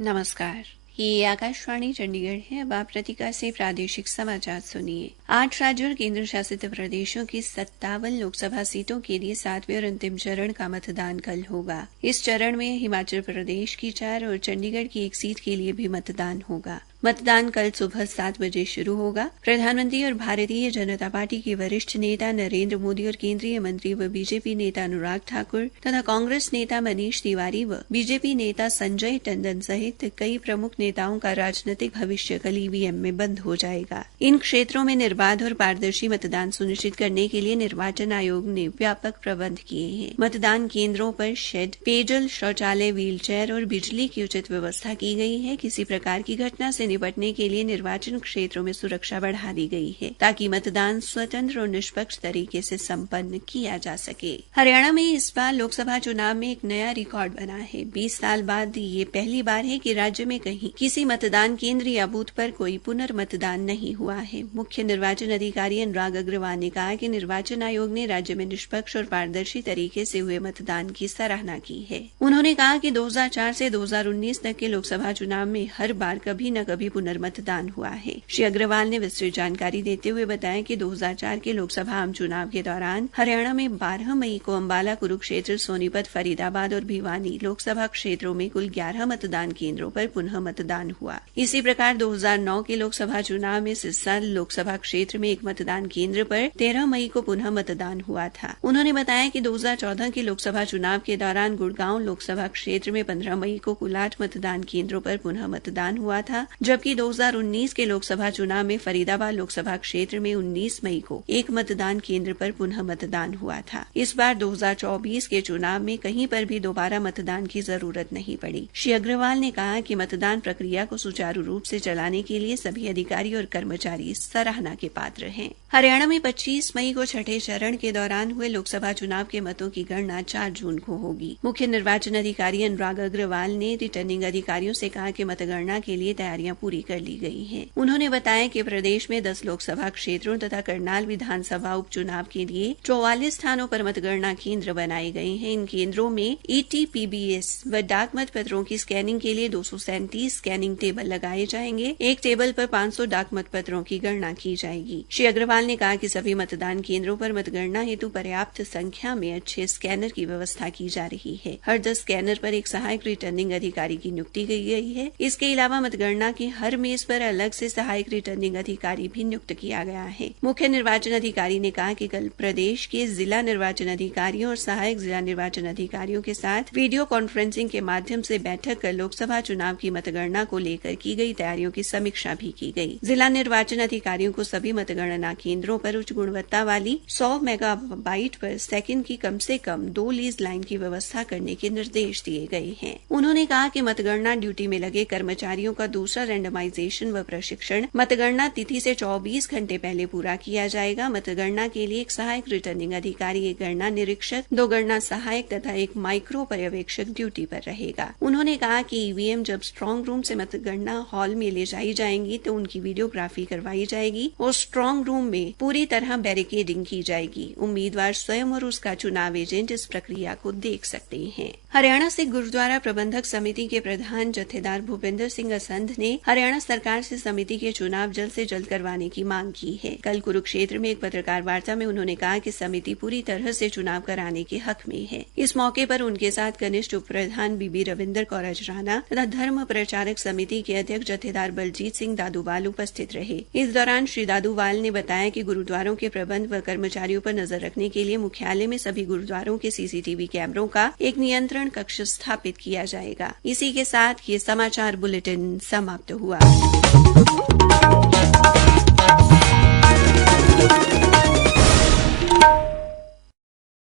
नमस्कार, ये आकाशवाणी चंडीगढ़ है। अब आप प्रतिका से प्रादेशिक समाचार सुनिए। 8 राज्यों और केंद्र शासित प्रदेशों की 57 लोकसभा सीटों के लिए 7वें और अंतिम चरण का मतदान कल होगा। इस चरण में हिमाचल प्रदेश की 4 और चंडीगढ़ की 1 सीट के लिए भी मतदान होगा। मतदान कल सुबह 7 बजे शुरू होगा। प्रधानमंत्री और भारतीय जनता पार्टी के वरिष्ठ नेता नरेंद्र मोदी और केंद्रीय मंत्री व बीजेपी नेता अनुराग ठाकुर तथा कांग्रेस नेता मनीष तिवारी व बीजेपी नेता संजय टंडन सहित कई प्रमुख नेताओं का राजनीतिक भविष्य कल ईवीएम में बंद हो जाएगा। इन क्षेत्रों में निर्बाध और पारदर्शी मतदान सुनिश्चित करने के लिए निर्वाचन आयोग ने व्यापक प्रबंध किए हैं। मतदान केंद्रों पर शेड, पेयजल, शौचालय, व्हील चेयर और बिजली की उचित व्यवस्था की गई है। किसी प्रकार की घटना से निपटने के लिए निर्वाचन क्षेत्रों में सुरक्षा बढ़ा दी गई है ताकि मतदान स्वतंत्र और निष्पक्ष तरीके से संपन्न किया जा सके। हरियाणा में इस बार लोकसभा चुनाव में एक नया रिकॉर्ड बना है। 20 साल बाद ये पहली बार है कि राज्य में कहीं किसी मतदान केंद्र या बूथ पर कोई पुनर्मतदान नहीं हुआ है। मुख्य निर्वाचन अधिकारी अनुराग अग्रवाल ने कहा कि निर्वाचन आयोग ने राज्य में निष्पक्ष और पारदर्शी तरीके से हुए मतदान की सराहना की है। उन्होंने कहा कि 2004 से 2019 तक के लोकसभा चुनाव में हर बार कभी न कभी पुनर्मतदान हुआ है। श्री अग्रवाल ने विस्तृत जानकारी देते हुए बताया कि 2004 के लोकसभा आम चुनाव के दौरान हरियाणा में 12 मई को अंबाला, कुरुक्षेत्र, सोनीपत, फरीदाबाद और भिवानी लोकसभा क्षेत्रों में कुल 11 मतदान केंद्रों पर पुनः मतदान हुआ। इसी प्रकार 2009 के लोकसभा चुनाव में सिरसा लोकसभा क्षेत्र में एक मतदान केंद्र पर 13 मई को पुनः मतदान हुआ था। उन्होंने बताया कि 2014 के लोकसभा चुनाव के दौरान गुड़गांव लोकसभा क्षेत्र में 15 मई को कुल 8 मतदान केंद्रों पर पुनः मतदान हुआ था, जबकि 2019 के लोकसभा चुनाव में फरीदाबाद लोकसभा क्षेत्र में 19 मई को एक मतदान केंद्र पर पुनः मतदान हुआ था। इस बार 2024 के चुनाव में कहीं पर भी दोबारा मतदान की जरूरत नहीं पड़ी। श्री अग्रवाल ने कहा कि मतदान प्रक्रिया को सुचारू रूप से चलाने के लिए सभी अधिकारी और कर्मचारी सराहना के पात्र हैं। हरियाणा में 25 मई को छठे चरण के दौरान हुए लोकसभा चुनाव के मतों की गणना 4 जून को होगी। मुख्य निर्वाचन अधिकारी अनुराग अग्रवाल ने रिटर्निंग अधिकारियों से कहा कि मतगणना के लिए तैयारियां पूरी कर ली गई हैं। उन्होंने बताया कि प्रदेश में 10 लोकसभा क्षेत्रों तथा करनाल विधानसभा उपचुनाव के लिए 44 स्थानों पर मतगणना केंद्र बनाए गए हैं। इन केंद्रों में ETPBS व डाक मत पत्रों की स्कैनिंग के लिए 237 स्कैनिंग टेबल लगाए जाएंगे। एक टेबल पर 500 डाक मत पत्रों की गणना की जाएगी। श्री अग्रवाल ने कहा कि सभी मतदान केंद्रों पर मतगणना हेतु पर्याप्त संख्या में अच्छे स्कैनर की व्यवस्था की जा रही है। हर 10 स्कैनर पर एक सहायक रिटर्निंग अधिकारी की नियुक्ति की गई है। इसके अलावा मतगणना की हर मेज पर अलग से सहायक रिटर्निंग अधिकारी भी नियुक्त किया गया है। मुख्य निर्वाचन अधिकारी ने कहा कि कल प्रदेश के जिला निर्वाचन अधिकारियों और सहायक जिला निर्वाचन अधिकारियों के साथ वीडियो कॉन्फ्रेंसिंग के माध्यम से बैठक कर लोकसभा चुनाव की मतगणना को लेकर की गई तैयारियों की समीक्षा भी की गई। जिला निर्वाचन अधिकारियों को सभी मतगणना केंद्रों पर उच्च गुणवत्ता वाली 100 मेगाबाइट पर सेकंड की कम से कम 2 लीज लाइन की व्यवस्था करने के निर्देश दिए गए हैं। उन्होंने कहा कि मतगणना ड्यूटी में लगे कर्मचारियों का दूसरा रैंडमाइजेशन व प्रशिक्षण मतगणना तिथि से 24 घंटे पहले पूरा किया जाएगा। मतगणना के लिए एक सहायक रिटर्निंग अधिकारी, एक गणना निरीक्षक, 2 गणना सहायक तथा एक माइक्रो पर्यवेक्षक ड्यूटी पर रहेगा। उन्होंने कहा कि ईवीएम जब स्ट्रांग रूम से मतगणना हॉल में ले जाई जाएंगी तो उनकी वीडियोग्राफी करवाई जाएगी और स्ट्रांग रूम में पूरी तरह बैरिकेडिंग की जाएगी। उम्मीदवार स्वयं और उसका चुनाव एजेंट इस प्रक्रिया को देख सकते हैं। हरियाणा सिख गुरुद्वारा प्रबंधक समिति के प्रधान जत्थेदार भूपेंद्र सिंह असंध ने हरियाणा सरकार से समिति के चुनाव जल्द से जल्द करवाने की मांग की है। कल कुरुक्षेत्र में एक पत्रकार वार्ता में उन्होंने कहा कि समिति पूरी तरह से चुनाव कराने के हक में है। इस मौके पर उनके साथ कनिष्ठ उप प्रधान बीबी रविंदर कौर अजराना तथा धर्म प्रचारक समिति के अध्यक्ष जत्थेदार बलजीत सिंह दादूवाल उपस्थित रहे। इस दौरान श्री दादूवाल ने बताया कि गुरुद्वारों के प्रबंध व कर्मचारियों पर नजर रखने के लिए मुख्यालय में सभी गुरुद्वारों के CCTV कैमरों का एक नियंत्रण कक्ष स्थापित किया जाएगा। इसी के साथ ये समाचार बुलेटिन समाप्त हुआ।